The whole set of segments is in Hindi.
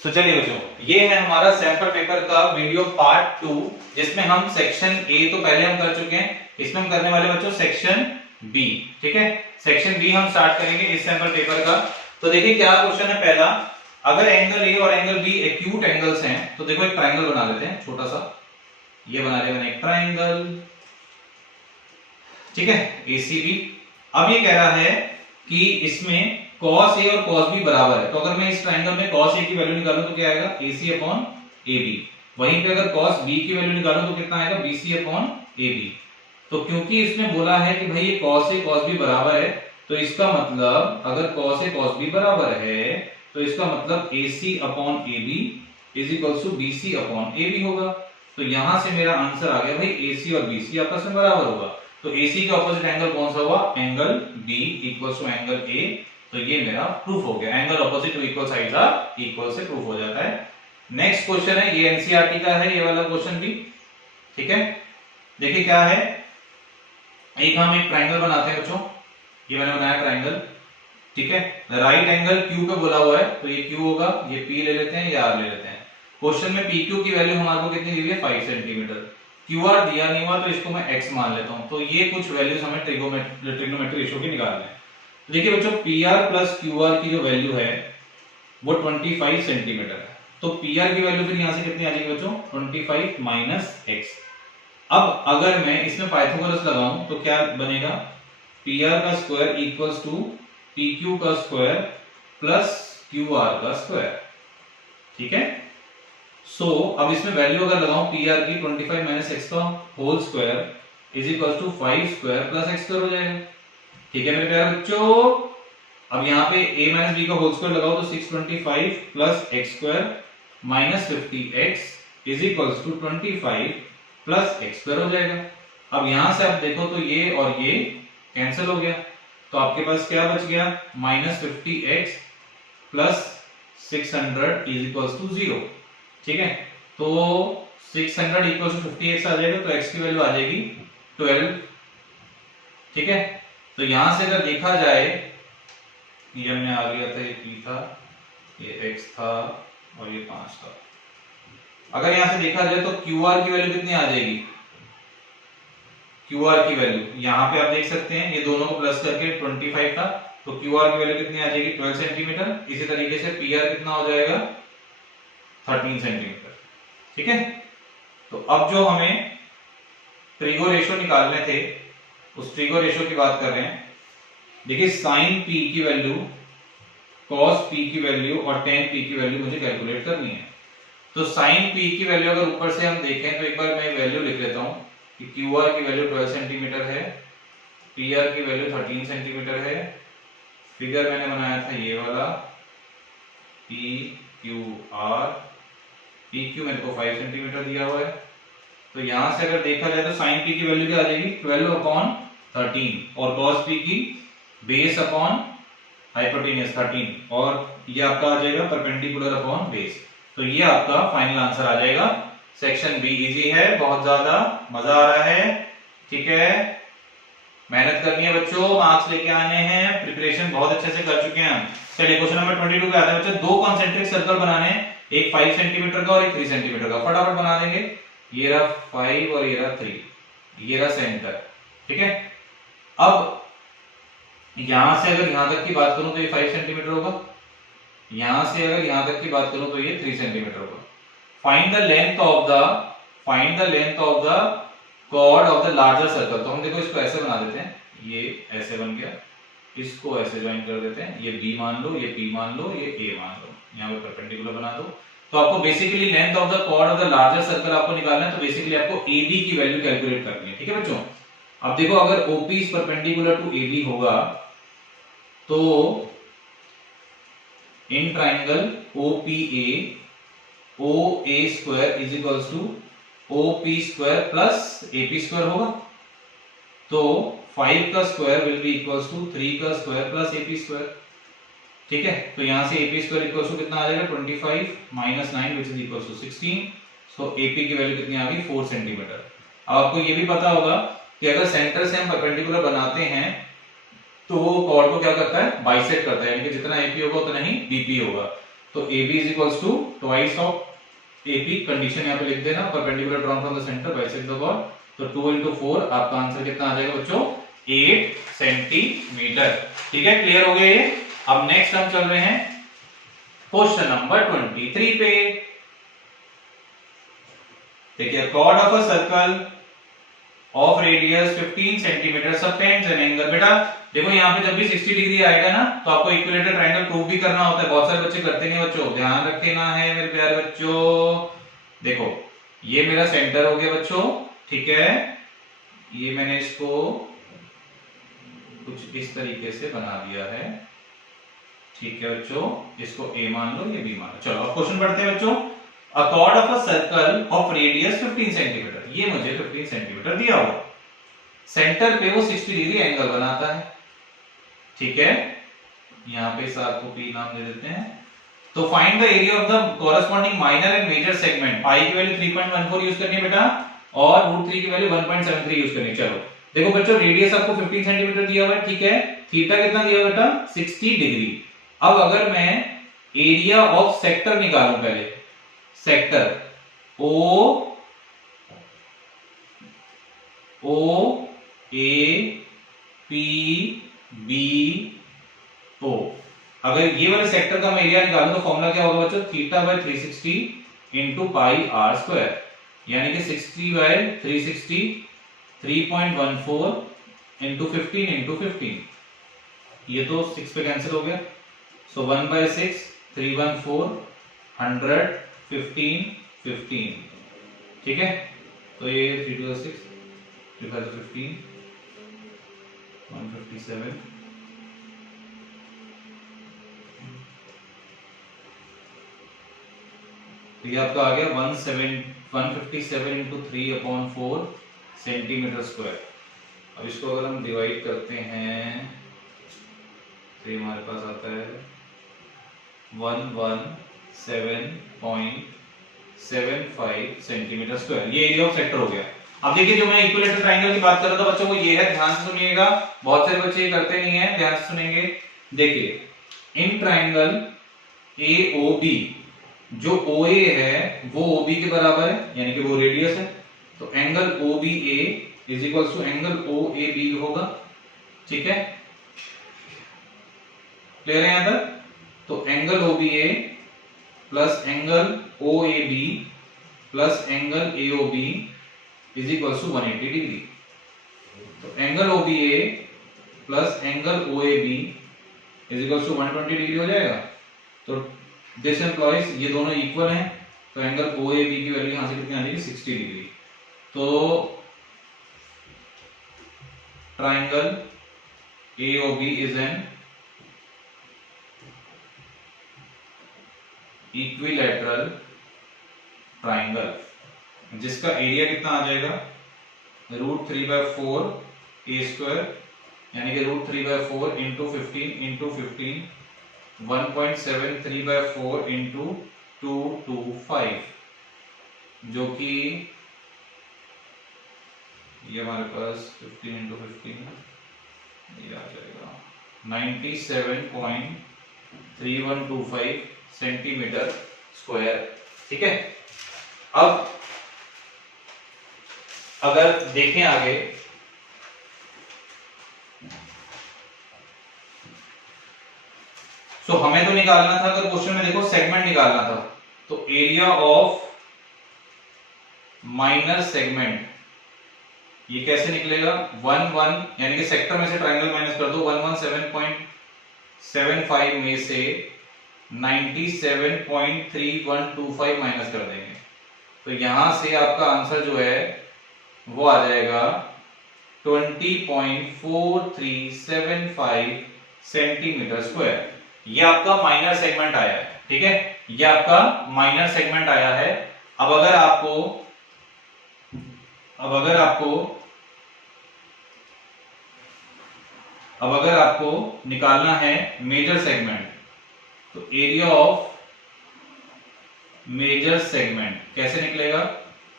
तो चलिए बच्चों, ये है हमारा सैंपल पेपर का वीडियो पार्ट 2, जिसमें हम सेक्शन ए तो पहले हम कर चुके हैं। इसमें हम करने वाले बच्चों सेक्शन बी। ठीक है, सेक्शन बी हम स्टार्ट करेंगे इस सैंपल पेपर का। तो देखिए क्या क्वेश्चन है पहला। अगर एंगल ए और एंगल बी एक्यूट एंगल्स हैं तो देखो एक ट्राइंगल बना लेते हैं छोटा सा। ये बना लिया मैंने एक ट्राइंगल, ठीक है, एसीबी। अब ये कह रहा है कि इसमें cos A और cos B बराबर है, तो अगर मैं इस ट्रायंगल में cos A की वैल्यू निकालूं तो क्या आएगा AC अपॉन AB। वहीं पे अगर cos B की वैल्यू निकालूं तो कितना आएगा BC अपॉन AB। तो क्योंकि इसमें बोला है कि भाई ये cos A cos B बराबर है, तो इसका मतलब अगर cos A cos B बराबर है तो इसका मतलब AC upon AB is equals to BC upon AB होगा। तो यहां से मेरा आंसर आ गया भाई AC और BC आपस में बराबर होगा। तो AC के ऑपोजिट एंगल कौन सा हुआ? Angle B equals to angle A। तो ये मेरा प्रूफ हो गया। Angle opposite to equal sides are equal से प्रूफ हो जाता है। नेक्स्ट क्वेश्चन है, ये एनसीईआरटी का है ये वाला क्वेश्चन भी। ठीक है, देखिए क्या है। एक हम एक ट्रायंगल बनाते हैं बच्चों, ये मैंने बनाया ट्रायंगल। ठीक है, राइट एंगल Q पे बोला हुआ है, तो ये Q होगा, ये P ले लेते हैं, ये R ले लेते हैं। क्वेश्चन में PQ की वैल्यू हमारे को कितनी दी हुई है? 5 सेंटीमीटर। QR दिया नहीं हुआ तो इसको मैं X मान लेता हूं। तो ये कुछ वैल्यूज हमें ट्रिग्नोमेट्री रेशियो की निकालना है। देखिए बच्चों, PR प्लस QR की जो वैल्यू है वो 25 सेंटीमीटर है। तो PR की वैल्यू फिर यहां से कितनी आ जाएगी बच्चों? 25 माइनस X। अब अगर मैं इसमें पाइथागोरस लगाऊं तो क्या बनेगा? PR का स्क्वायर इक्वल्स टू PQ का स्क्वायर प्लस QR का स्क्वायर। ठीक है, सो अब इसमें वैल्यू अगर लगाऊं PR की 25 माइनस X का whole square is equals to 5 square plus X square हो जाएगा। ठीक है मेरे प्यारे बच्चों, अब यहाँ पे a माइनस बी का होल स्क्वायर लगाओ तो 625 plus x square minus 50x is equals to 25 plus x square हो जाएगा। अब यहां से आप देखो तो ये और ये कैंसिल हो गया, तो आपके पास क्या बच गया? Minus 50x plus 600 is equals to 0। ठीक है, तो 600 इक्वल्स टू 50x आ जाएगा, तो x की वैल्यू आ जाएगी 12। ठीक है, तो यहां से अगर देखा जाए, ये हमने आ गया था, ये P था, ये X था और ये 5 था। अगर यहां से देखा जाए तो QR की वैल्यू कितनी आ जाएगी? QR की वैल्यू यहां पे आप देख सकते हैं, ये दोनों को प्लस करके 25 था, तो QR की वैल्यू कितनी आ जाएगी? 12 सेंटीमीटर। इसी तरीके से PR कितना हो जाएगा? 13 सेंटीमीटर। ठीक है, तो अब जो हमें ट्रिगो रेशियो निकालने थे उस ट्रिगो रेशियो की बात कर रहे हैं। देखिए साइन P की वैल्यू, cos P की वैल्यू और tan P की वैल्यू मुझे कैलकुलेट करनी है। तो साइन P की वैल्यू अगर ऊपर से हम देखें तो एक बार मैं वैल्यू लिख लेता हूं कि QR की वैल्यू 12 सेंटीमीटर है, PR की वैल्यू 13 सेंटीमीटर है। फिगर मैंने बनाया था ये वाला PQR, PQ मेरे को 5 सेंटीमीटर दिया हुआ है। तो यहां से अगर देखा जाए तो साइन P की वैल्यू क्या आ जाएगी? 12 अपॉन 13 और cos P की बेस अपॉन हाइपोटेन्यूज 13 और ये आपका आ जाएगा परपेंडिकुलर अपॉन बेस। तो ये आपका फाइनल आंसर आ जाएगा। सेक्शन बी इजी है, बहुत ज्यादा मजा आ रहा है। ठीक है, मेहनत करनी है बच्चों, मार्क्स लेके आने हैं, प्रिपरेशन बहुत अच्छे से कर चुके हैं हम। चलिए क्वेश्चन नंबर 22 पे आते हैं बच्चों। दो कॉन्सेंट्रिक सर्कल बनाने हैं, एक 5 सेंटीमीटर का और एक 3 सेंटीमीटर का। फटाफट बना देंगे। ये रहा 5 और ये रहा 3, ये रहा सेंटर। ठीक है, अब यहां से अगर यहां तक की बात करूं तो ये 5 सेंटीमीटर होगा, यहां से अगर यहां तक की बात करूं तो ये 3 सेंटीमीटर होगा। Find the length of the chord of the larger circle. तो हम देखो इसको ऐसे बना देते हैं, ये ऐसे बन गया, इसको ऐसे ज्वाइन कर देते हैं, ये B मान लो, ये P मान लो, ये A मान लो, यहां पे परपेंडिकुलर बना दो। तो आपको basically length of the chord of the larger circle आपको निकालना है, तो बेसिकली आपको AB की वैल्यू कैलकुलेट करनी है। ठीक है बच्चों, अब देखो अगर OP is perpendicular to AB होगा तो in triangle OPA OA square is equals to OP square plus AP square होगा। तो 5 का square will be equals to 3 का स्क्वायर प्लस AP स्क्वायर। ठीक है, तो यहां से AP स्क्वायर इक्वल्स टू कितना आ जाएगा? 25 minus 9 which is equals to 16। So AP की वैल्यू कितनी आ गई? 4 सेंटीमीटर। अब आपको ये भी पता होगा कि अगर सेंटर से हम परपेंडिकुलर बनाते हैं तो वो कॉर्ड को क्या करता है? बाइसेक्ट करता है, यानी कि जितना AP होगा उतना ही BP होगा। तो AB is equals to twice of AP, condition यहाँ पे लिख देना, perpendicular drawn from the centre bisect the chord, तो 2 into 4 आपका आंसर कितना आ जाएगा बच्चों 8 सेंटीमीटर। ठीक है, क्लियर हो गया ये। अब नेक्स्ट हम चल रहे हैं क्वेश्चन नंबर 23 पे। देखिए, chord of a circle of radius 15 centimetre subtends an angle. बेटा देखो यहाँ पे जब भी 60 डिग्री आएगा ना तो आपको इक्विलेटरल ट्रायंगल प्रूव भी करना होता है। बहुत सारे बच्चे करते नहीं बच्चों, ध्यान रखना है मेरे प्यारे बच्चों। देखो ये मेरा सेंटर हो गया बच्चों, ठीक है, ये मैंने इसको कुछ इस तरीके से बना दिया है, ठीक है बच्चों, इसको A मान लो, ये B मान लो। चलो अब क्वेश्चन पढ़ते हैं बच्चों। अ cord of a circle of radius 15 centimetre, ये मुझे 15 सेंटीमीटर दिया हुआ, सेंटर पे वो 60 डिग्री एंगल बनाता है, ठीक है, यहाँ पे इस आर्क को P नाम दे देते हैं। तो find the area of the corresponding minor and major segment. Pi की वैल्यू 3.14 यूज करनी है बेटा, और √3 की वैल्यू 1.73 यूज करनी है। चलो देखो बच्चों, रेडियस आपको 15 सेंटीमीटर दिया हुआ है, ठीक है, थीटा कितना दिया हुआ बेटा 60 डिग्री। अब अगर मैं एरिया ऑफ सेक्टर निकालूं, पहले sector O A P B O, अगर ये वाले सेक्टर का मैं एरिया निकालूं तो फॉर्मूला क्या होगा बच्चों, theta by 360 into pi r square, यानी कि 60 बाय 360 3.14 इंटू 15 इंटू 15, ये तो 6 पे कैंसिल हो गया, सो 1/6 314 100 15 15, ठीक है, तो ये 3 to 6 3 5 15 157, तो ये आपका आ गया 157 इंटू 3/4 सेंटीमीटर स्क्वायर। अब इसको अगर हम डिवाइड करते हैं तो ये हमारे पास आता है 117.75 सेंटीमीटर स्क्वायर, ये एरिया ऑफ सेक्टर हो गया। अब देखिए, जो मैं इक्विलेटरल ट्रायंगल की बात कर रहा था बच्चों, वो ये है, ध्यान से सुनिएगा, बहुत सारे बच्चे ये करते नहीं है, ध्यान से सुनेंगे। देखिए, इन ट्रायंगल AOB, जो OA है वो OB के बराबर है, यानी कि वो रेडियस है, तो angle OBA is equals to angle OAB होगा, ठीक है, क्लियर है यहां तक। तो angle OBA plus angle OAB plus angle AOB is equals to 180 degree. तो angle OBA plus angle OAB is equals to 120 degree हो जाएगा। तो दिस एम्प्लॉइज, ये दोनों इक्वल हैं, तो एंगल OAB की वैल्यू यहां से कितनी आ जाएगी 60 डिग्री। तो triangle AOB is an equilateral triangle, जिसका एरिया कितना आ जाएगा √3/4 A स्क्वायर, यानी कि √3/4 इंटू 15 इंटू 15 1.73/4 इंटू 225, जो कि ये हमारे पास 15 इंटू 15 ये आ जाएगा 97.3125 सेंटीमीटर स्क्वायर, ठीक है। अब अगर देखें आगे, तो हमें तो निकालना था, अगर क्वेश्चन में देखो सेगमेंट निकालना था, तो एरिया ऑफ माइनर सेगमेंट ये कैसे निकलेगा 1 यानी कि सेक्टर में से ट्रायंगल माइनस कर दो, 117.75 में से 97.3125 माइनस कर देंगे, तो यहां से आपका आंसर जो है वो आ जाएगा 20.4375 सेंटीमीटर स्क्वायर। ये आपका माइनर सेगमेंट आया है, ठीक है, ये आपका माइनर सेगमेंट आया है। अब अगर आपको निकालना है मेजर सेगमेंट, तो एरिया ऑफ मेजर सेगमेंट कैसे निकलेगा,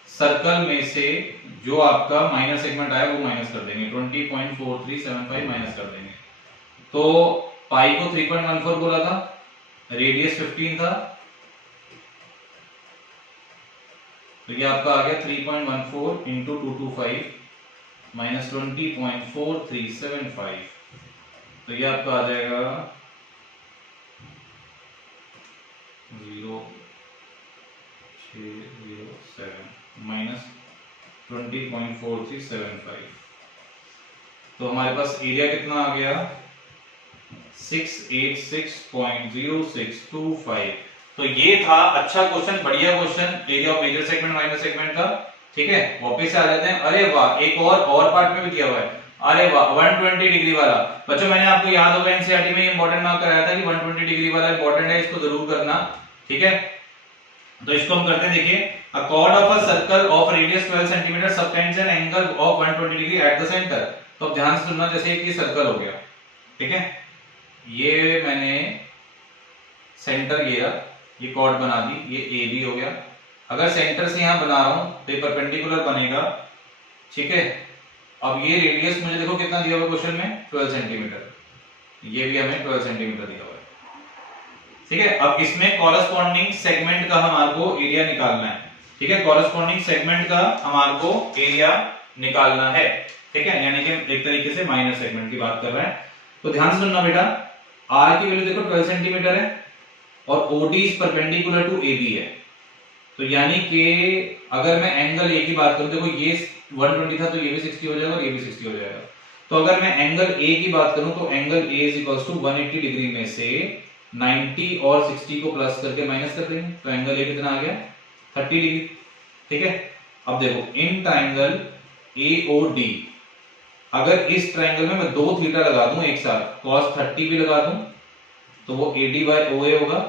सर्कल में से जो आपका माइनर सेगमेंट आया वो माइनस कर देंगे, 20.4375 माइनस कर देंगे। तो पाई को 3.14 बोला था, रेडियस 15 था, तो ये आपका आ गया 3.14 इंटू 225 माइनस 20.4375, तो ये आपका आ जाएगा 0.607 माइनस 20.4375। तो हमारे पास एरिया कितना आ गया 686.0625। तो ये था अच्छा क्वेश्चन, बढ़िया question area of major segment minor segment का। ठीक है, वापस से आ जाते हैं। अरे वाह, एक और पार्ट में भी दिया हुआ है। अरे वाह, 120 डिग्री वाला। बच्चों मैंने आपको याद होगा एनसीईआरटी में इंपॉर्टेंट मार्क कराया था कि 120 डिग्री वाला इंपॉर्टेंट है, इसको जरूर करना। ठीक है, तो इसको हम करते हैं। देखिए, अ chord of a circle of radius 12 cm subtends an angle of 120 degree at the center। तो अब ध्यान से सुनना, जैसे कि सर्कल हो गया, ठीक है, ये मैंने सेंटर घेरा, ये कॉर्ड बना दी, ये ए बी हो गया। अगर सेंटर से यहां बना रहा हूं तो ये परपेंडिकुलर बनेगा। ठीक है, अब ये रेडियस मुझे देखो कितना दिया हुआ क्वेश्चन में 12 सेंटीमीटर, ये भी हमें 12 सेंटीमीटर दिया हुआ है। ठीक है, अब इसमें कॉरेस्पॉन्डिंग सेगमेंट का हमारे को एरिया निकालना है। ठीक है, कॉरेस्पॉन्डिंग सेगमेंट का हमारे को एरिया निकालना है। ठीक है, यानी कि एक तरीके से माइनर सेगमेंट की बात कर रहे हैं। तो ध्यान से सुनना बेटा, आर की वैल्यू देखो 12 सेंटीमीटर है और OD is perpendicular to A B है। तो यानी कि अगर मैं एंगल ए की बात करूं, देखो ये 120 था तो ये भी 60 हो जाएगा और ये भी 60 हो जाएगा। तो अगर मैं एंगल ए की बात करूं तो angle A is equals to 180 degree में से 90 और 60 को प्लस करके माइनस कर देंगे, तो एंगल ए कितना आ गया 30 डिग्री। ठीक है, अब देखो इन ट्राइंगल AOD, अगर इस ट्राइंगल में मैं 2 थीटा लगा दूं एक साथ, cos 30 भी लगा दूं तो वो AD बाय OA होगा।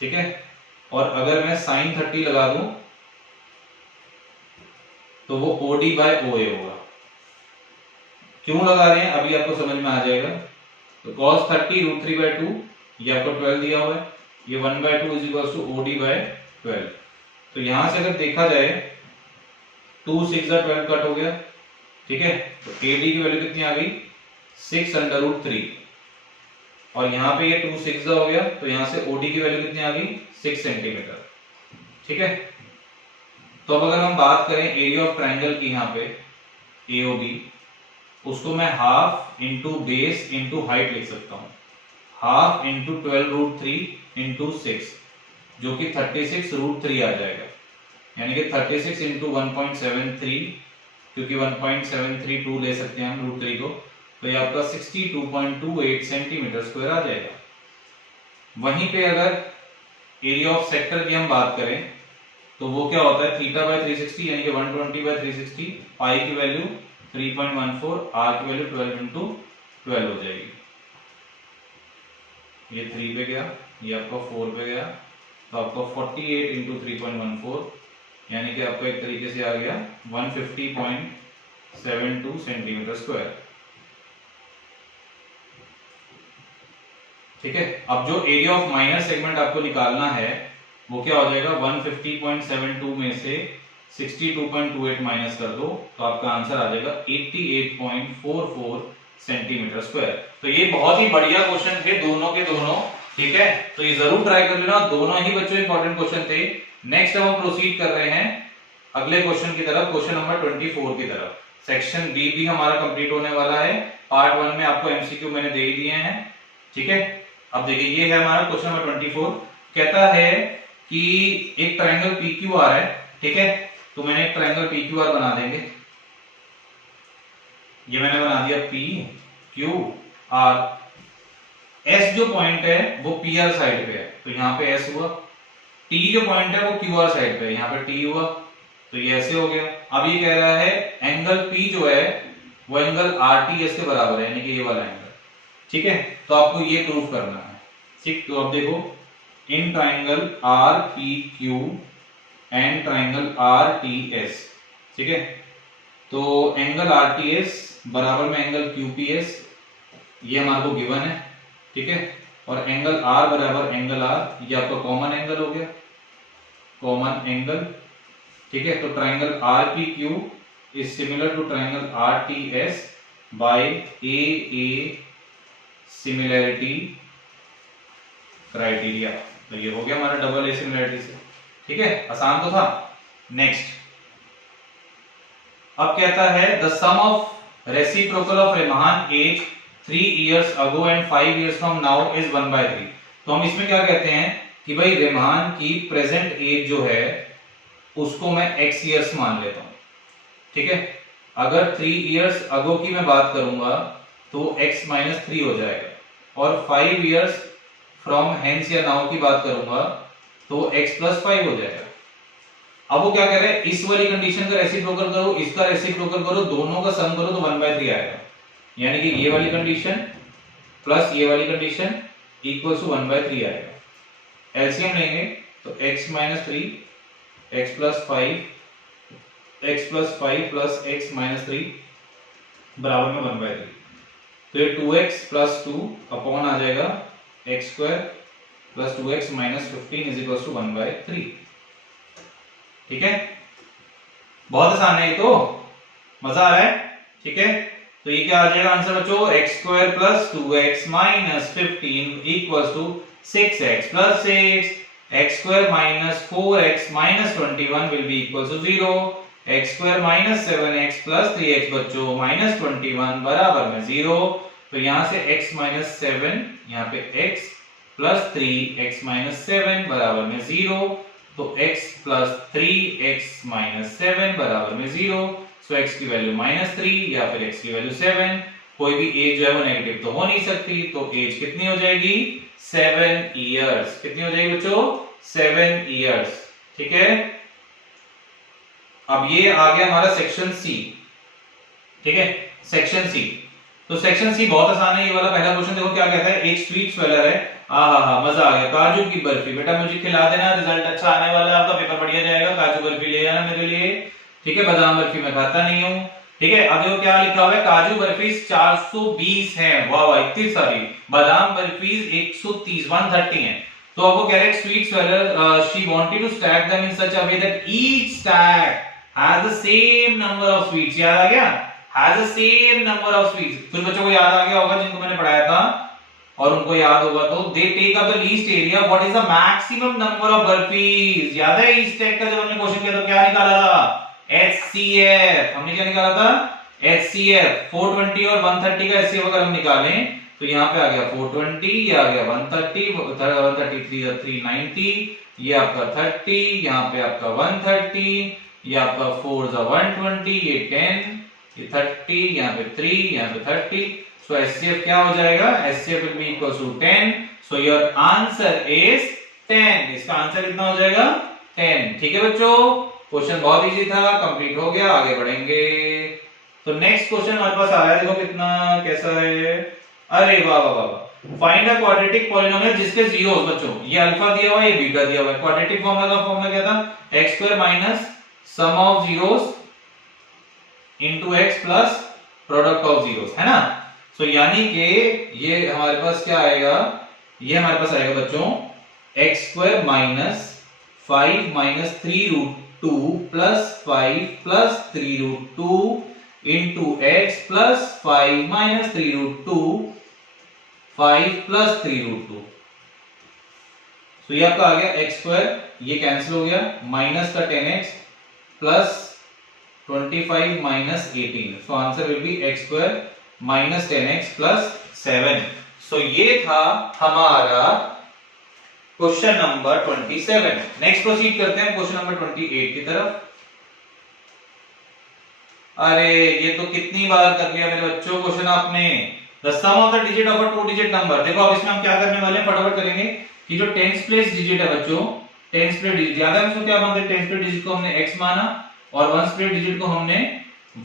ठीक है, और अगर मैं sin 30 लगा दूं तो वो OD बाय OA होगा। क्यों लगा रहे हैं अभी आपको समझ में आ जाएगा। तो cos 30 √3/2, ये आपको 12 दिया हुआ है, ये 1/2 is equal to OD by 12। तो यहां से अगर देखा जाए 2 6 12 कट हो गया। ठीक है, तो AD की वैल्यू कितनी आ गई 6√3, और यहाँ पे ये 2 6 हो गया, तो यहाँ से OD की वैल्यू कितनी आ गई 6 सेंटीमीटर। ठीक है, तो अब अगर हम बात करें एरिया ऑफ ट्राइंगल की, यहाँ पे AOB, उसको मैं half into base into height लिख सकता हूँ। हाफ इंटू 12√3 इंटू 6, जो कि 36√3 आ जाएगा, यानी कि 36 इंटू 1.73, क्योंकि 1.732 ले सकते हैं हम √3 को, तो ये आपका 62.28 सेंटीमीटर स्क्वायर आ जाएगा। वहीं पे अगर एरिया ऑफ सेक्टर की हम बात करें तो वो क्या होता है थीटा बाय 360, यानी कि 120 बाय 360, पाई की वैल्यू 3.14, आर की वैल्यू 12 इंटू 12 हो जाएगी। ये 3 पे गया, ये आपका 4 पे गया, तो आपका 48 इंटू 3.14, यानी कि आपका एक तरीके से आ गया 150.72 सेंटीमीटर स्क्वायर। ठीक है, अब जो एरिया ऑफ माइनर सेगमेंट आपको निकालना है वो क्या हो जाएगा 150.72 में से 62.28 माइनस कर दो, तो आपका आंसर आ जाएगा 88.44 सेंटीमीटर स्क्वायर। तो ये बहुत ही बढ़िया क्वेश्चन थे दोनों के दोनों। ठीक है, तो ये जरूर ट्राई कर लेना, दोनों ही बच्चों इंपॉर्टेंट क्वेश्चन थे। नेक्स्ट हम प्रोसीड कर रहे हैं अगले क्वेश्चन की तरफ, क्वेश्चन नंबर 24 की तरफ। सेक्शन बी भी हमारा कंप्लीट होने वाला है। पार्ट 1 में आपको एमसीक्यू मैंने दे ही दिए हैं। ठीक है, अब देखिए ये है हमारा क्वेश्चन नंबर 24। कहता है कि एक ट्रायंगल PQR है। ठीक है, तो मैंने एक ट्रायंगल PQR बना देंगे। ये मैंने बना दिया PQR। S जो पॉइंट है वो PR साइड पे है, तो यहाँ पे S हुआ। T जो पॉइंट है वो QR साइड पे है, यहाँ पे T हुआ, तो ये ऐसे हो गया। अब ये कह रहा है एंगल P जो है वो एंगल RTS के बराबर है, यानी कि ये वाला एंगल। ठीक है, तो आपको ये प्रूफ करना है। ठीक, तो अब देखो in triangle RPQ and triangle RTS। ठीक है, तो एंगल RTS बराबर में एंगल QPS, ये हमारे को गिवन है। ठीक है, और एंगल R बराबर एंगल R, ये आपका कॉमन एंगल हो गया, कॉमन एंगल। ठीक है, तो triangle RPQ is similar to triangle RTS by AA similarity criteria. तो ये हो गया हमारा डबल ए सिमिलरिटी से, ठीक है, आसान तो था। नेक्स्ट अब कहता है the sum of reciprocal of Rehman age 3 years ago and 5 years from now is 1/3। तो हम इसमें क्या कहते हैं कि भाई रेमान की प्रेजेंट एज जो है उसको मैं x years मान लेता हूं, ठीक है। अगर 3 years ago की मैं बात करूंगा तो x - 3 हो जाएगा, और 5 years from hence या now की बात करूंगा तो x + 5 हो जाएगा। अब वो क्या कह रहे हैं, इस वाली कंडीशन का रेसिप्रोकल करो, इसका रेसिप्रोकल करो, दोनों का सम करो तो 1/3 आएगा। यानी कि ये वाली कंडीशन प्लस ये वाली कंडीशन इक्वल टू 1/3 आएगा। एलसीएम लेंगे तो x - 3 x + 5 x + 5 plus x - 3 बराबर में 1/3। तो ये 2x + 2 अपॉन आ जाएगा x² + 2x - 15 = 1/3। ठीक है, बहुत आसान है ये तो, मजा आ रहा है, ठीक है। तो ये क्या आ जाएगा आंसर बच्चों, x² + 2x - 15 = 6x + 6, x² - 4x - 21 will be equal to 0, x² - 7x + 3x बच्चों -21 बराबर में 0। तो यहां से x - 7 यहाँ पे x + 3 x - 7 बराबर में 0, तो x + 3x - 7 बराबर में 0। सो x की वैल्यू -3 या फिर x की वैल्यू 7, कोई भी एज जो है वो नेगेटिव तो हो नहीं सकती, तो एज कितनी हो जाएगी 7 इयर्स। कितनी हो जाएगी बच्चों 7 इयर्स, ठीक है। अब ये आ गया हमारा सेक्शन सी, ठीक है, सेक्शन सी। तो सेक्शन सी बहुत आसान है, ये वाला पहला क्वेश्चन देखो क्या कहता है, एक स्वीट स्वेलर है, आहा मजा आ गया, काजू की बर्फी, बेटा मुझे खिला देना, रिजल्ट अच्छा आने वाला है आपका, पेपर बढ़िया जाएगा, काजू बर्फी ले आना मेरे लिए, ठीक है। बादाम बर्फी मैं खाता नहीं हूं, ठीक है। अब देखो क्या लिखा हुआ है, काजू बर्फी 420 है, वाह वाह इतनी सारी, बादाम बर्फी 130 130 है। तो अब वो कह रहे हैं sweet seller she wanted to stack them in such a way that each stack has the same number of sweets. याद आ गया, has the same number of sweets. कुछ बच्चों को याद आ गया होगा जिनको मैंने पढ़ाया था, और उनको याद होगा तो they take up the least area, what is the maximum number of barfis. याद है इस टाइप का जब हमने क्वेश्चन किया तो क्या निकाला था, HCF। हमने क्या निकाला था, HCF। 420 और 130 का HCF अगर हम निकालें तो यहाँ पे आ गया 420, ये आ गया 130, 133 390, ये आपका 30, यहाँ पे आपका 130, ये आपका 4 120, ये 10, ये 30, यहाँ पे 3, यहाँ पे 30। So HCF क्या हो जाएगा, HCF will be equal to 10। So your answer is 10। इसका आंसर कितना हो जाएगा 10, ठीक है बच्चों। क्वेश्चन बहुत इजी था, कंप्लीट हो गया, आगे बढ़ेंगे। तो नेक्स्ट क्वेश्चन हमारे पास आया, देखो कितना कैसा है, अरे वाह वाह वाह। फाइंड अ क्वाड्रेटिक पॉलिनोमियल जिसके जीरोस, बच्चों ये अल्फा दिया हुआ है, ये बीटा दिया हुआ है। क्वाड्रेटिक फॉर्मूला क्या था, x² - sum of zeros into x plus product of zeros, है ना। सो यानी कि ये हमारे पास क्या आएगा, ये हमारे पास आएगा बच्चों x² - 5 - 3√2 plus 5 plus 3√2 into x plus 5 - 3√2 5 plus 3√2। तो ये आपका आ गया x², ये कैंसिल हो गया, माइनस का 10x plus 25 minus 18। So answer will be x² minus 10x plus 7। सो ये था हमारा क्वेश्चन नंबर 27। नेक्स्ट प्रोसीड करते हैं क्वेश्चन नंबर 28 की तरफ। अरे ये तो कितनी बार कर लिया मेरे बच्चों क्वेश्चन आपने, the sum of the digit of a 2 digit number. देखो अब इसमें हम क्या करने वाले हैं, फटाफट करेंगे कि जो 10th प्लेस डिजिट है बच्चों, 10th प्लेस डिजिट, याद है इसको क्या मानते हैं, 10th प्लेस डिजिट को हमने x माना और 1st प्लेस डिजिट को हमने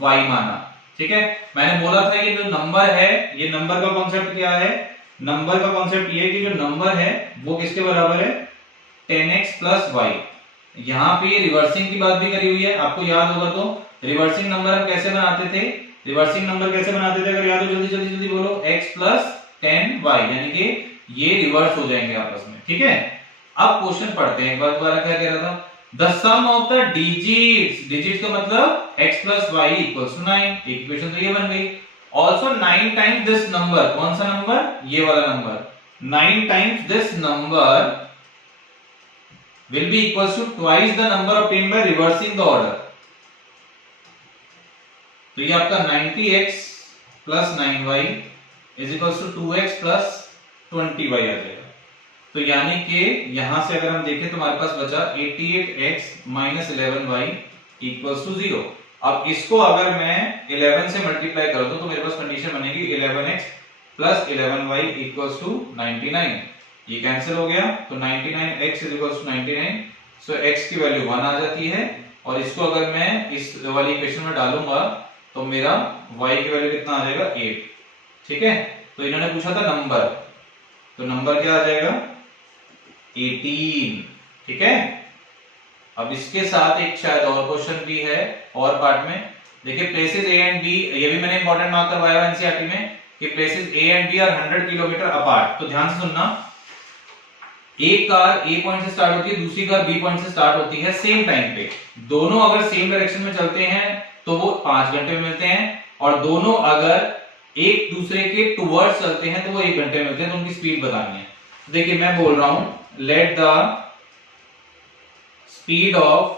y माना, ठीक है। मैंने बोला था ये जो नंबर है, ये नंबर का कॉन्सेप्ट क्या है, नंबर का कॉन्सेप्ट ये है कि जो नंबर है वो किसके बराबर है, 10x प्लस y। यहाँ पे रिवर्सिंग की बात भी करी हुई है, आपको याद होगा तो रिवर्सिंग नंबर हम कैसे बनाते थे, रिवर्सिंग नंबर कैसे बनाते थे अगर याद हो, जल्दी जल्दी जल्दी बोलो, x प्लस 10y, यानी कि ये रिवर्स हो जाएंगे आपस में, ठीक है। अब क्वेश्चन पढ़ते हैं एक बार दोबारा, क्या कह रहा था, the sum of the digits, digits का मतलब x plus y equals to 9। Equation तो ये बन गई। ऑल्सो 9 टाइम्स दिस नंबर, कौन सा नंबर, ये वाला number, 9 times this number will be equals to twice the number obtained by reversing the order. तो ये आपका 90x plus 9y is equals to 2x plus 20y आ जाएगा। तो यानी कि यहां से अगर हम देखें तो हमारे पास बचा 88x minus 11y equals to 0। अब इसको अगर मैं 11 से मल्टीप्लाई कर दूं तो मेरे पास कंडीशन बनेगी 11x plus 11y equals to 99। ये कैंसिल हो गया तो 99x is equals to 99। So x की वैल्यू 1 आ जाती है और इसको अगर मैं इस वाली इक्वेशन में डालूंगा तो मेरा y की वैल्यू कितना आ जाएगा 8। ठीक है, तो इन्होंने पूछा था नंबर, तो नंबर क्या आ जाएगा 18। ठीक है, अब इसके साथ एक शायद और क्वेश्चन भी है और पार्ट में। देखिए प्लेसेस ए एंड बी, ये भी मैंने इंपॉर्टेंट मार्क करवाया है एनसीईआरटी में कि places A and B are 100 kilometre apart. तो ध्यान से सुनना, एक कार ए पॉइंट से स्टार्ट होती है, दूसरी कार बी पॉइंट से स्टार्ट होती है सेम टाइम पे। दोनों अगर सेम डायरेक्शन में चलते हैं तो वो 5 घंटे में मिलते हैं, और दोनों अगर एक दूसरे के टुवर्ड्स चलते हैं तो वो 1 घंटे में मिलते हैं। तो उनकी स्पीड बतानी है। देखिए मैं बोल रहा हूं let the speed of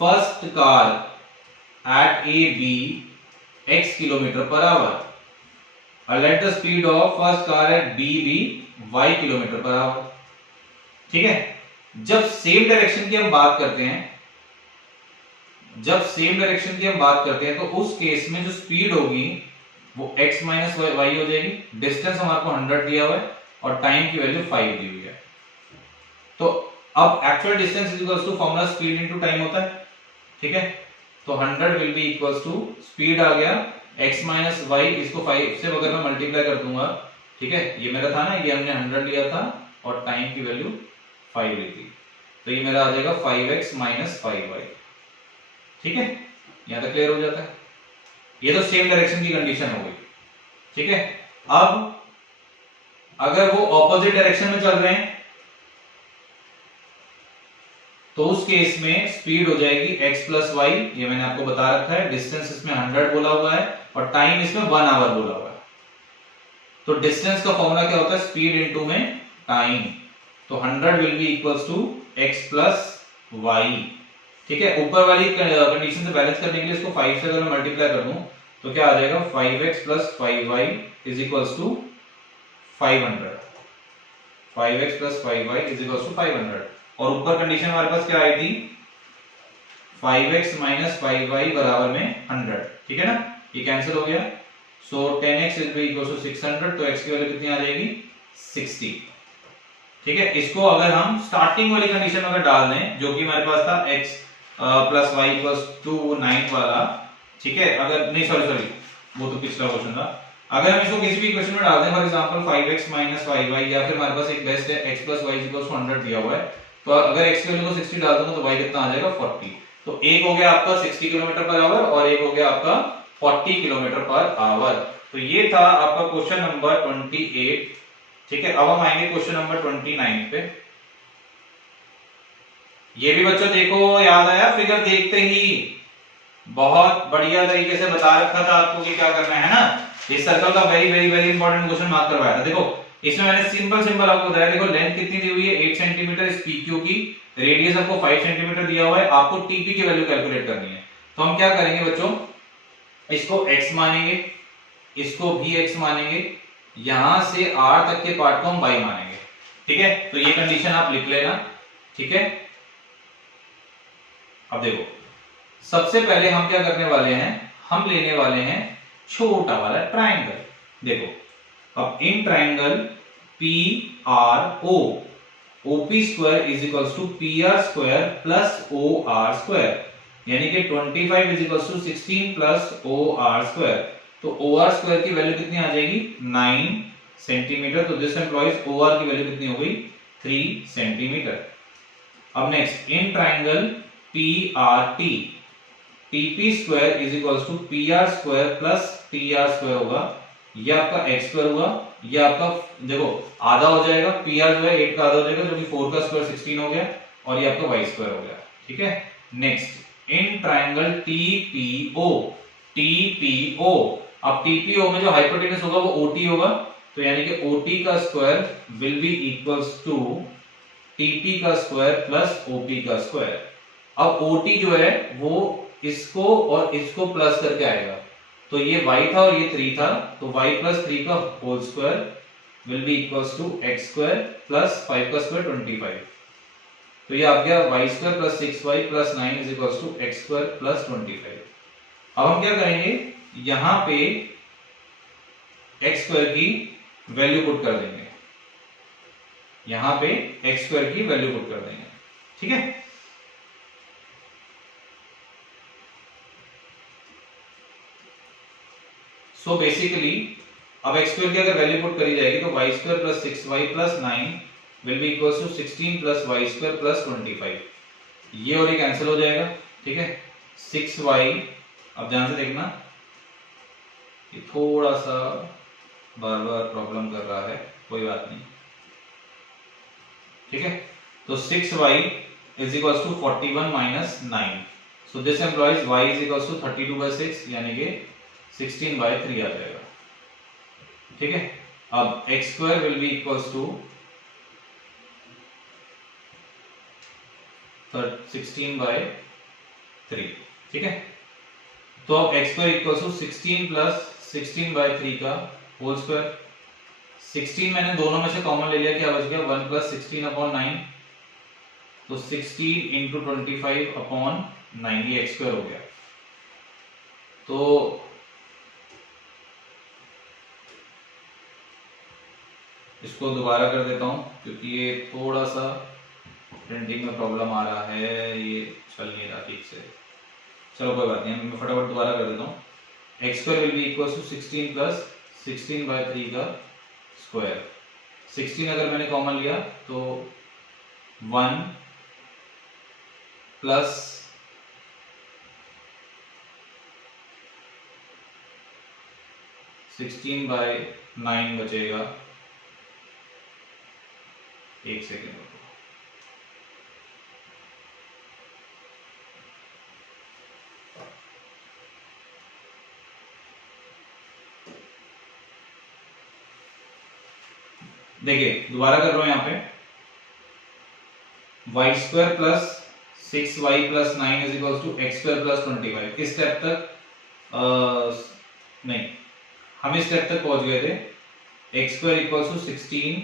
first car at A be x kilometre per hour और let the speed of first car at B be y kilometre per hour. ठीक है, जब सेम डायरेक्शन की हम बात करते हैं, तो उस केस में जो स्पीड होगी वो x माइनस वाई हो जाएगी। डिस्टेंस हमारे को 100 दिया हुआ है और टाइम की वैल्यू 5 दी हुई है। तो अब actual distance is equals to formula speed into time होता है। ठीक है, तो 100 will be equals to speed आ गया x माइनस वाई, इसको 5 से अगर मैं मल्टीप्लाई कर दूंगा, ठीक है, ये मेरा था ना, ये हमने 100 लिया था और टाइम की वैल्यू 5 ली थी, तो ये मेरा आ जाएगा 5x माइनस 5y। ठीक है, यहां तक क्लियर हो जाता है। ये तो सेम डायरेक्शन की कंडीशन हो गई। ठीक है, अब अगर वो ऑपोजिट डायरेक्शन में चल रहे हैं तो उस केस में स्पीड हो जाएगी x प्लस वाई, ये मैंने आपको बता रखा है। डिस्टेंस इसमें 100 बोला हुआ है और टाइम इसमें 1 आवर बोला हुआ है। तो डिस्टेंस का फॉर्मूला क्या होता है, स्पीड इनटू में टाइम। तो 100 will be equals to x plus y. ठीक है, ऊपर वाली कंडीशन से बैलेंस करने के लिए इसको 5 से अगर मैं मल्टीप्लाई कर दूं तो क्या आ जाएगा 5x plus 5y is equals to 500। 5x plus 5y is equals to 500 और ऊपर कंडीशन हमारे पास क्या आई थी 5x माइनस 5y बराबर में 100। ठीक है ना, ये कैंसिल हो गया। सो 10x इज इक्वल्स टू 600, तो x की वैल्यू कितनी आ जाएगी 60। ठीक है, इसको अगर हम स्टार्टिंग वाली कंडीशन में अगर डाल दें जो कि हमारे पास था x plus y equals to 9 वाला, ठीक है, अगर नहीं सॉरी वो तो पिछला क्वेश्चन था। अगर हम इसको किसी भी इक्वेशन में डाल दें, for example 5x minus 5y, या फिर हमारे पास एक बेस्ट है x plus y equals to 100 दिया हुआ है, तो अगर x की वैल्यू को 60 डाल दूंगा तो y कितना आ जाएगा 40। तो एक हो गया आपका 60 किलोमीटर पर आवर और एक हो गया आपका 40 किलोमीटर पर आवर। तो ये था आपका क्वेश्चन नंबर 28। ठीक है, अब हम आएंगे क्वेश्चन नंबर 29 पे। ये भी बच्चों देखो याद आया, फिगर देखते ही बहुत बढ़िया तरीके से बता रखा था आपको कि क्या करना है ना। इस सर्कल का very very very important question mark करवाया था। देखो इसमें मैंने सिंपल आपको बताया। देखो लेंथ कितनी दी हुई है 8 सेंटीमीटर इस PQ की, रेडियस आपको 5 सेंटीमीटर दिया हुआ है, आपको TP की वैल्यू कैलकुलेट करनी है। तो हम क्या करेंगे बच्चों, इसको x मानेंगे, इसको भी x मानेंगे, यहां से r तक के पार्ट को हम y मानेंगे। ठीक है, तो ये कंडीशन आप लिख लेना। ठीक है, अब देखो सबसे पहले हम क्या करने वाले हैं, हम लेने वाले हैं छोटा वाला ट्राइंगल। देखो अब in triangle PRO OP square is equals to PR square plus OR square, यानी कि 25 is equals to 16 plus OR square. तो OR स्क्वायर की वैल्यू कितनी आ जाएगी 9 सेंटीमीटर। तो दिस एम्प्लॉइज OR की वैल्यू कितनी हो गई 3 सेंटीमीटर। अब next in triangle PRT TP square is equals to PR square plus TR square होगा, ये आपका x स्क्वायर हुआ, ये आपका देखो आधा हो जाएगा, PR जो है 8 का आधा हो जाएगा, जो कि 4 का स्क्वायर 16 हो गया, और ये आपका y स्क्वायर हो गया। ठीक है, नेक्स्ट इन ट्राइंगल TPO अब TPO में जो हाइपोटेनस होगा वो OT होगा, तो यानी कि OT का square will be equals to TP का स्क्वायर प्लस OP का स्क्वायर। अब OT जो है वो इसको और इसको प्लस करके आएगा, तो ये y था और ये 3 था, तो y प्लस 3 का whole square will be equals to x square plus 5 का स्क्वायर 25। तो ये आ गया y square plus 6y plus 9 is equals to x square plus 25। अब हम क्या करेंगे, यहां पे x स्क्वायर की वैल्यू पुट कर देंगे, यहां पे x स्क्वायर की वैल्यू पुट कर देंगे, ठीक है। सो बेसिकली अब x स्क्वायर की अगर वैल्यू पुट करी जाएगी तो y square plus 6y plus 9 will be equals to 16 plus y square plus 25। ये और ये कैंसिल हो जाएगा, ठीक है। 6y, अब ध्यान से देखना, ये थोड़ा सा बार बार प्रॉब्लम कर रहा है, कोई बात नहीं, ठीक है। तो 6y is equals to 41 minus 9, so this implies y is equals to 32/6 यानी कि 16/3 आ जाएगा, ठीक है। अब x square will be equals to 16/3, ठीक है। तो अब x square equals to 16 plus 16/3 का होल स्क्वायर। 16 मैंने दोनों में से कॉमन ले लिया, क्या बच गया 1 प्लस 16/9, तो 16 इंटू 25/9, ये x स्क्वायर हो गया। तो इसको दोबारा कर देता हूं क्योंकि ये थोड़ा सा प्रिंटिंग में प्रॉब्लम आ रहा है, ये चल नहीं रहा ठीक से। चलो कोई बात नहीं, मैं फटाफट दोबारा कर देता हूँ। x square will be equals to 16 plus 16/3 का स्क्वायर। 16 अगर मैंने कॉमन लिया तो 1 प्लस 16/9 बचेगा, एक सेकेंड। देखिए दोबारा कर रहा हूं, यहां पे y square plus 6y plus 9 is equals to x square plus 25। इस स्टेप तक नहीं, हम इस स्टेप तक पहुंच गए थे। x square equals to 16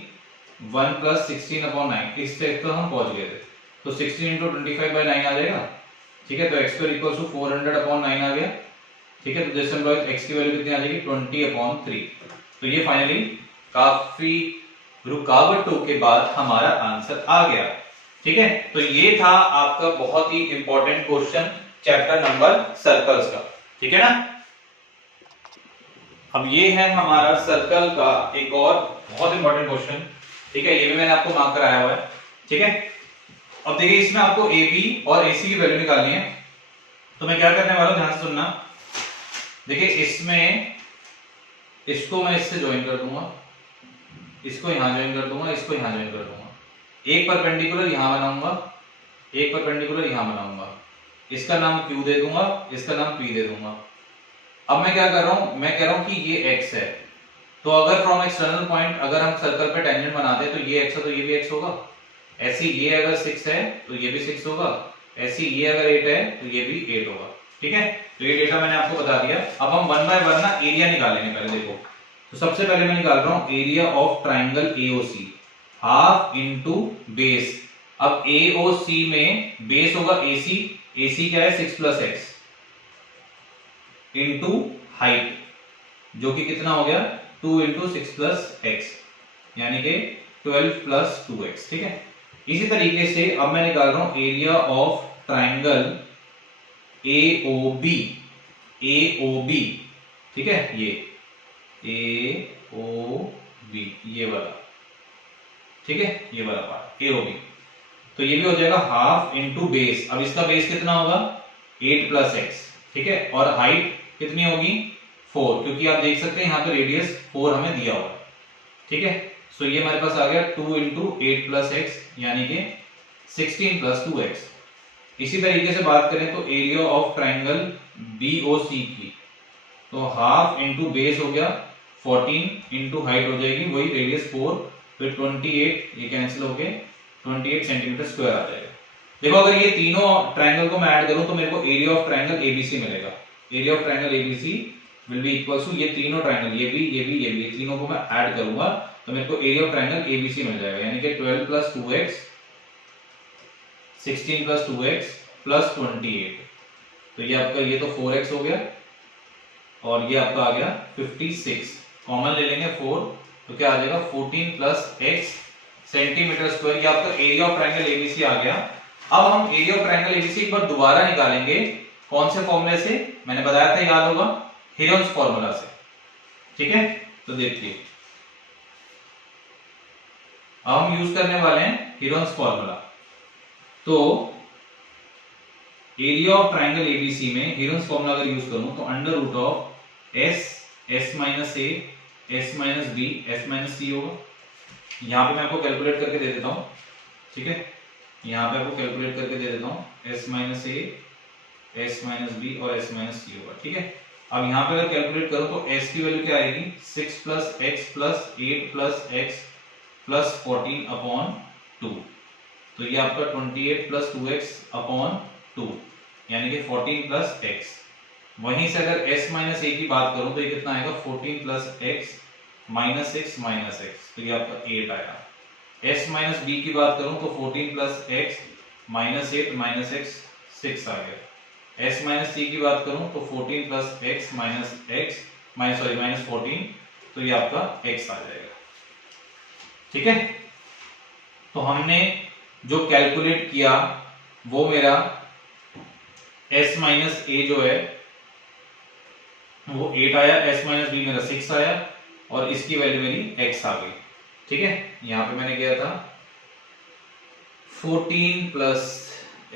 1 plus 16/9, इस स्टेप तक हम पहुंच गए थे। तो 16 इंटू 25/9 आ जाएगा, ठीक है। तो x स्क्वायर इक्वल्स टू 400/9 आ गया, ठीक है। तो दिस एम्प्लॉइज x की वैल्यू कितनी आ जाएगी 20/3। तो ये फाइनली काफी रुकावटों के बाद हमारा आंसर आ गया, ठीक है। तो ये था आपका बहुत ही important question chapter number circles का, ठीक है ना। अब ये है हमारा सर्कल का एक और बहुत इंपॉर्टेंट क्वेश्चन, ठीक है। ये भी मैंने आपको मार्क कराया हुआ है, ठीक है। अब देखिए इसमें आपको AB और AC की वैल्यू निकालनी है, तो मैं क्या करने वाला हूं, ध्यान से सुनना। देखिए इसमें इसको मैं इससे ज्वाइन कर दूंगा, इसको यहां ज्वाइन कर दूंगा, इसको यहां ज्वाइन कर दूंगा, एक परपेंडिकुलर यहां बनाऊंगा, एक परपेंडिकुलर यहां बनाऊंगा, इसका नाम Q दे दूंगा, इसका नाम P दे दूंगा। अब मैं क्या कर रहा हूं, मैं कह रहा हूं कि ये x है, तो अगर फ्रॉम एक्सटर्नल पॉइंट अगर हम सर्कल पे टेंजेंट बनाते हैं तो ये x है तो ये भी x होगा। ऐसे ये अगर 6 है तो ये भी 6 होगा, ऐसे ये अगर 8 है तो ये भी 8 होगा, ठीक है। तो ये डेटा मैंने आपको बता दिया। अब हम 1 बाय 1 ना एरिया निकालेंगे पहले। देखो तो सबसे पहले मैं निकाल रहा हूं area of triangle AOC, half into base. अब AOC में बेस होगा AC, AC क्या है 6 प्लस x इनटू हाइट, जो कि कितना हो गया 2 इंटू 6 प्लस x, यानी कि 12 प्लस 2x, ठीक है। इसी तरीके से अब मैं निकाल रहा हूं area of triangle AOB, AOB, ठीक है, ये AOB ये वाला, ठीक है, ये वाला पार्ट AOB। तो ये भी हो जाएगा हाफ इनटू बेस। अब इसका बेस कितना होगा 8 प्लस x, ठीक है, और हाइट कितनी होगी 4, क्योंकि आप देख सकते हैं यहाँ पे रेडियस 4 हमें दिया हुआ है, ठीक है। सो ये हमारे पास आ गया 2 इंटू 8 प्लस x यानी कि 16 प्लस 2x। इसी तरीके से बात करें तो एरिया ऑफ ट्राइंगल BOC की, तो हाफ इनटू बेस हो गया 14 इंटू हाइट हो जाएगी वही रेडियस 4, फिर 28, ये कैंसिल हो गए, 28 सेंटीमीटर स्क्वायर आ जाएगा। देखो अगर ये तीनों ट्रायंगल को मैं ऐड करूं तो मेरे को एरिया ऑफ ट्रायंगल एबीसी मिलेगा। Area of triangle ABC will be equals to ये तीनों ट्रायंगल, ये भी ये तीनों को मैं ऐड करूंगा तो मेरे को एरिया ऑफ ट्रायंगल एबीसी मिल जाएगा, यानी कि 12 plus 2x 16 plus 2x plus 28। तो ये आपका ये तो 4x हो गया और ये आपका आ गया 56। कॉमन ले लेंगे 4 तो क्या आ जाएगा 14 प्लस x सेंटीमीटर स्क्वायर। ये आपका एरिया ऑफ ट्रायंगल एबीसी आ गया। अब हम एरिया ऑफ ट्रायंगल एबीसी एक बार दोबारा निकालेंगे, कौन से फॉर्मूले से, मैंने बताया था याद होगा, हेरोन्स फॉर्मूला से। ठीक है, तो देखिए अब हम यूज करने वाले हैं हेरोन्स फॉर्मूला। तो एरिया ऑफ ट्रायंगल एबीसी में हेरोन्स फॉर्मूला अगर यूज करूं तो under root of s minus a s minus b s minus c होगा। यहां पे मैं आपको कैलकुलेट करके दे देता हूं, ठीक है, यहां पे आपको कैलकुलेट करके दे देता हूं, s minus a s minus B और s माइनस सी होगा। ठीक है, अब यहां पे अगर कैलकुलेट करो तो s की वैल्यू क्या आएगी 6 plus x plus 8 plus x plus 14 upon 2। तो ये आपका 28 प्लस 2x अपॉन 2 यानी कि 14 प्लस x। वहीं से अगर s माइनस a की बात करूं तो ये कितना आएगा 14 plus x minus 6 minus x, तो ये आपका 8 आएगा। s माइनस b की बात करूं तो 14 plus x minus 8 minus x 6 आ गया। s माइनस c की बात करूं तो 14 plus x minus x minus 14, तो ये आपका x आ जाएगा। ठीक है, तो हमने जो कैलकुलेट किया वो मेरा s माइनस a जो है वो 8 आया, s माइनस b मेरा 6 आया और इसकी वैल्यू मेरी x आ गई। ठीक है, यहां पे मैंने किया था 14 प्लस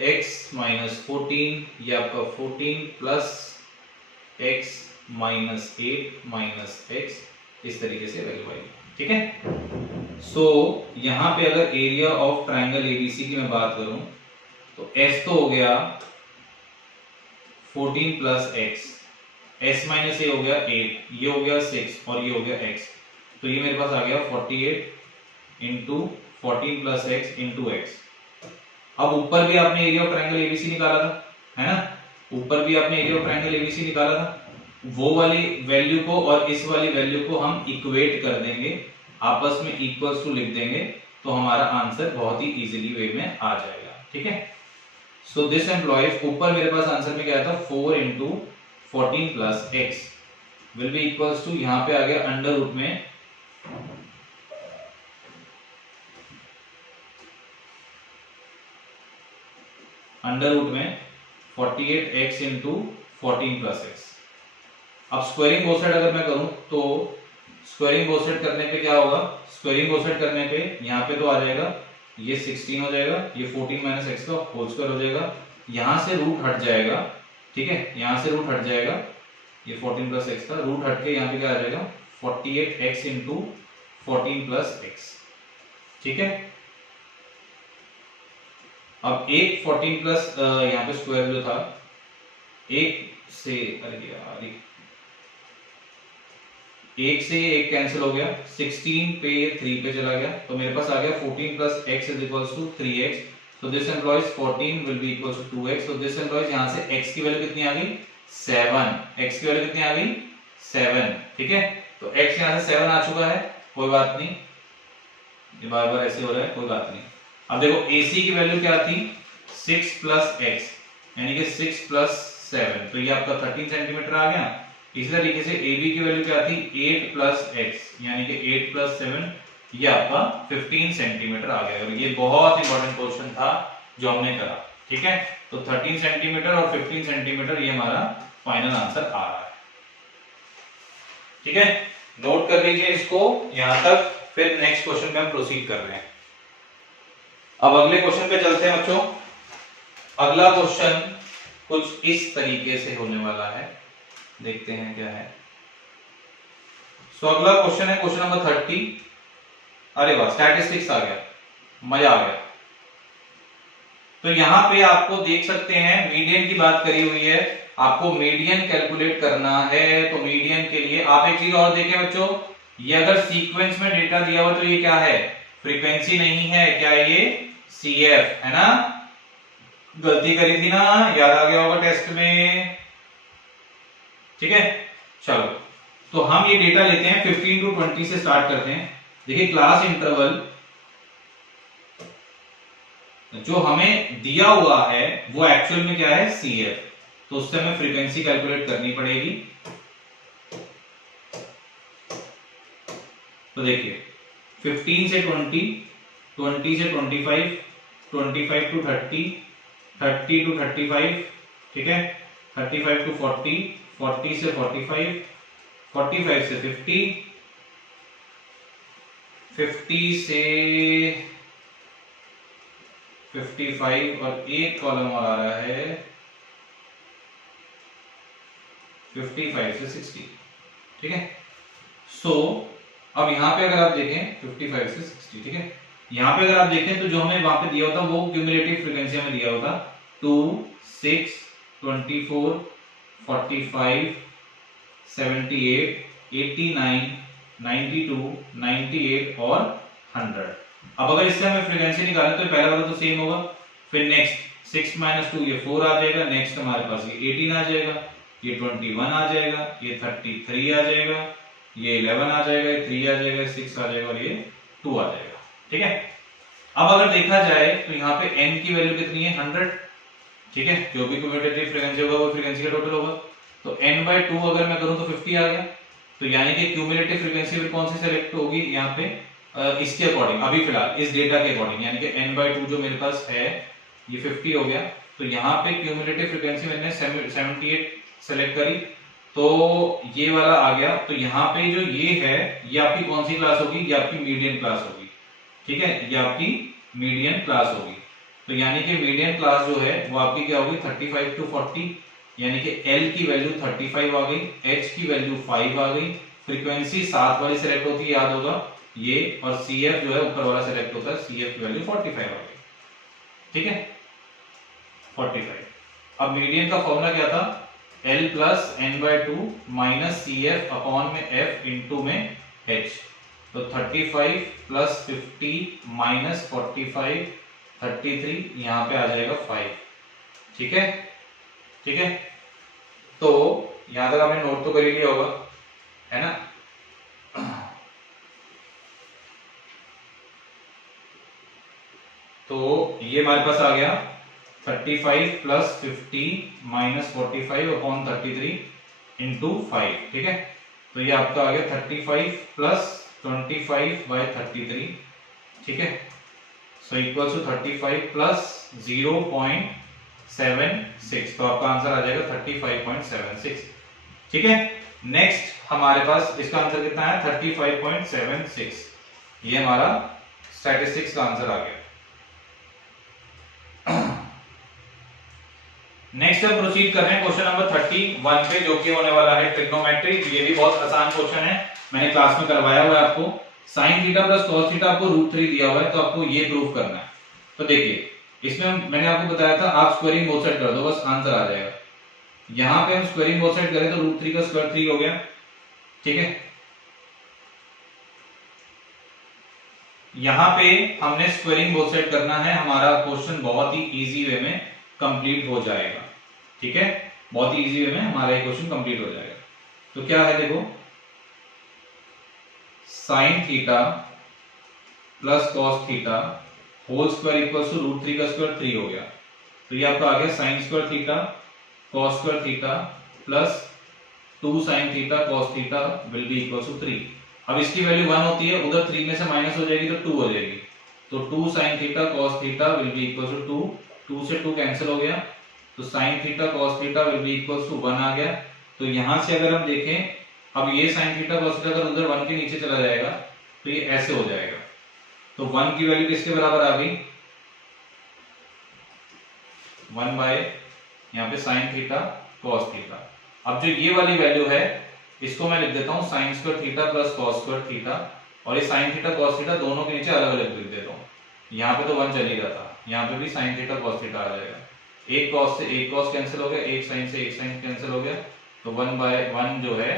x माइनस 14, ये आपका 14 plus x minus 8 minus x, इस तरीके से वैल्यू आई। ठीक है, सो यहां पे अगर एरिया ऑफ ट्रायंगल एबीसी की मैं बात करूं तो s तो हो गया 14 प्लस x, s माइनस ए हो गया 8, ये हो गया 6 और ये हो गया x, तो ये मेरे पास आ गया 48 into 14 plus x into x। अब ऊपर भी आपने एरिया ऑफ ट्रायंगल एबीसी निकाला था, है ना, ऊपर भी आपने एरिया ऑफ ट्रायंगल एबीसी निकाला था। वो वाली वैल्यू को और इस वाली वैल्यू को हम इक्वेट कर देंगे, आपस में इक्वल्स टू लिख देंगे, तो हमारा आंसर बहुत ही इजीली वे में आ जाएगा। ठीक है, सो दिस एम्प्लॉइज, ऊपर मेरे पास आंसर में क्या था 4 into 14 plus x will be equals to, यहां पे आ गया अंडर रूट में अंडर रूट में 48x इंटू 14 प्लस x। अब स्क्वायरिंग बोथ साइड अगर मैं करूं तो स्क्वायरिंग बोथ साइड करने पे क्या होगा, स्क्वायरिंग बोथ साइड करने पे यहां पे तो आ जाएगा ये 16 हो जाएगा, ये 14 माइनस x का होल स्क्वायर हो जाएगा, यहां से रूट हट जाएगा। ठीक है, यहां से रूट हट जाएगा, ये 14 प्लस x का रूट हट के यहां पे क्या आ जाएगा 48x इंटू 14 प्लस x। ठीक है, अब एक 14 प्लस यहाँ पे स्क्वायर जो था एक से, अरे यार एक से एक कैंसिल हो गया, 16 पे 3 पे चला गया, तो मेरे पास आ गया 14 plus x is equals to 3x। so this implies 14 will be equals to 2x। so this implies यहां से x की वैल्यू कितनी आ गई 7, x की वैल्यू कितनी आ गई 7। ठीक है, तो x यहां से 7 आ चुका है, कोई बात नहीं, ये बार बार ऐसे हो रहा है, कोई बात नहीं। अब देखो AC की वैल्यू क्या थी 6 प्लस x यानी कि 6 प्लस 7, तो ये आपका 13 सेंटीमीटर आ गया। इसी तरीके से AB की वैल्यू क्या थी 8 प्लस x यानी कि 8 प्लस 7, ये आपका 15 सेंटीमीटर आ गया। और ये बहुत इंपॉर्टेंट क्वेश्चन था जो हमने करा। ठीक है, तो 13 सेंटीमीटर और 15 सेंटीमीटर ये हमारा फाइनल आंसर आ रहा है। ठीक है, नोट कर लीजिए इसको यहां तक, फिर नेक्स्ट क्वेश्चन पे हम प्रोसीड कर रहे हैं। अब अगले क्वेश्चन पे चलते हैं बच्चों। अगला क्वेश्चन कुछ इस तरीके से होने वाला है, देखते हैं क्या है। सो अगला क्वेश्चन है क्वेश्चन नंबर 30। अरे वाह, स्टैटिस्टिक्स आ गया, मजा आ गया। तो यहाँ पे आपको देख सकते हैं मीडियन की बात करी हुई है, आपको मीडियन कैलकुलेट करना है। तो मीडियन के लिए आप एक चीज और देखें बच्चों, ये अगर सीक्वेंस में डेटा दिया हुआ तो ये क्या है, फ्रीक्वेंसी नहीं है, क्या ये CF है ना, गलती करी थी ना, याद आ गया होगा टेस्ट में, ठीक है। चलो तो हम ये डेटा लेते हैं 15 to 20 से स्टार्ट करते हैं। देखिए क्लास इंटरवल जो हमें दिया हुआ है वो एक्चुअल में क्या है CF, तो उससे हमें फ्रीक्वेंसी कैलकुलेट करनी पड़ेगी। तो देखिए 15 से 20, 20 से 25, 25 to 30, 30 to 35, ठीक है, 35 to 40, 40 से 45, 45 से 50, 50 से 55 और एक कॉलम और आ रहा है 55 से 60, ठीक है। सो अब यहां पे अगर आप देखें 55 से 60, ठीक है, यहां पे अगर आप देखें तो जो हमें वहां पे दिया होता वो क्यूमुलेटिव फ्रीक्वेंसी हमें दिया होता 2, 6, 24, 45, 78, 89, 92, 98 और 100। अब अगर इससे हमें फ्रीक्वेंसी निकालें तो पहला वाला तो सेम होगा, फिर नेक्स्ट 6 - 2 ये 4 आ जाएगा, नेक्स्ट हमारे पास ये 18 आ जाएगा, ये 21 आ जाएगा, ये 33 आ जाएगा, ये 11 आ जाएगा, ये 3 आ जाएगा, 6 आ जाएगा और ये 2 आ जाएगा, ठीक है। अब अगर देखा जाए तो यहाँ पे n की वैल्यू कितनी है 100, ठीक है, जो भी कम्यूटेटिव फ्रीक्वेंसी होगा वो फ्रीक्वेंसी का टोटल होगा। तो n/2 अगर मैं करूं तो 50 आ गया, तो यानी कि क्यूमुलेटिव फ्रीक्वेंसी फिर कौन सी सेलेक्ट होगी यहाँ पे, इसके अकॉर्डिंग, अभी फिलहाल इस डेटा के अकॉर्डिंग, यानी कि n/2 जो मेरे पास है ये 50 हो गया। तो यहाँ पे क्यूमुलेटिव फ्रीक्वेंसी मैंने 78 सेलेक्ट करी, तो ये वाला आ गया। तो यहाँ पे जो ये है ये आपकी कौन सी क्लास होगी, ये आपकी मीडियन क्लास होगी, ठीक है, ये आपकी मीडियन क्लास होगी। तो यानी कि मीडियन क्लास जो है वो आपकी क्या होगी 35 to 40, यानी कि L की वैल्यू 35 आ गई, H की वैल्यू 5 आ गई, फ्रीक्वेंसी 7 वाली सेलेक्ट होती है, याद होगा ये, और CF जो है ऊपर वाला सेलेक्ट होता है, CF की वैल्यू 45 आ गई, ठीक है 45। अब मीडियन का फॉर्मूला क्या था, L plus n/2 minus CF upon में F इंटू में H। तो 35 plus 50 minus 45, 33, यहाँ पे आ जाएगा 5, ठीक है, ठीक है। तो यहाँ तक आपने नोट तो कर ही लिया होगा, है ना। तो ये हमारे पास आ गया 35 plus 50 minus 45 अपॉन 33 इंटू 5, ठीक है। तो ये आपका आ गया 35 plus 25 by 33, ठीक है। सो इक्वल टू 35 plus 0.76, तो आपका आंसर आ जाएगा 35.76, ठीक है। नेक्स्ट हमारे पास इसका आंसर कितना है 35.76, ये हमारा स्टैटिस्टिक्स का आंसर आ गया। नेक्स्ट हम प्रोसीड कर रहे हैं क्वेश्चन नंबर 31 पे, जो कि होने वाला है ट्रिग्नोमेट्री। ये भी बहुत आसान क्वेश्चन है, मैंने क्लास में करवाया हुआ है आपको। sin theta plus cos theta आपको √3 दिया हुआ है, तो आपको ये प्रूव करना है। तो देखिए इसमें मैंने आपको बताया था आप स्क्वायरिंग बोथ साइड कर दो, बस आंसर आ जाएगा। यहाँ पे हम स्क्वायरिंग बोथ साइड करें तो √3 का स्क्वायर 3 हो गया, ठीक है। यहाँ पे हमने स्क्वायरिंग बोथ साइड करना है, हमारा क्वेश्चन बहुत ही इजी वे में कंप्लीट हो जाएगा, ठीक है, बहुत ही इजी वे में हमारा ये क्वेश्चन कंप्लीट हो जाएगा। तो क्या है देखो, sin theta plus cos theta whole square equals to √3 का स्क्वायर 3 हो गया। तो ये आपका आ गया sin square theta cos square theta plus 2 sin theta cos theta will be equals to 3। अब इसकी वैल्यू 1 होती है, उधर 3 में से माइनस हो जाएगी तो 2 हो जाएगी। तो 2 sin theta cos theta will be equals to 2, 2 से 2 कैंसिल हो गया, तो sin theta cos theta will be equals to 1 आ गया। तो यहां से अगर हम देखें, अब ये sin थीटा cos थीटा अगर उधर 1 के नीचे चला जाएगा तो ये ऐसे हो जाएगा। तो 1 की वैल्यू किसके बराबर आ गई 1 बाय यहाँ पे sin थीटा cos थीटा। अब जो ये वाली वैल्यू है इसको मैं लिख देता हूँ sin square theta plus cos square theta, और ये sin थीटा cos थीटा दोनों के नीचे अलग अलग लिख देता हूँ। यहाँ पे तो 1 चल ही रहा था, यहाँ पे भी sin थीटा cos थीटा आ जाएगा। एक cos से एक cos कैंसिल हो गया, एक sin से एक sin कैंसिल हो गया, तो 1/1 जो है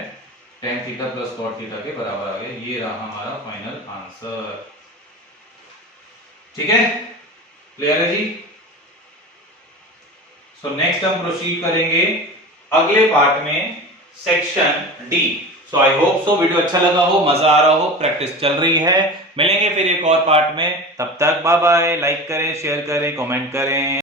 tan theta plus cot theta के बराबर आ गया। ये रहा हमारा फाइनल आंसर। ठीक है, क्लियर है जी। सो नेक्स्ट हम प्रोसीड करेंगे अगले पार्ट में, section D. So I hope so video अच्छा लगा हो, मजा आ रहा हो, प्रैक्टिस चल रही है। मिलेंगे फिर एक और पार्ट में, तब तक बाय बाय। लाइक करें, शेयर करें, कमेंट करें।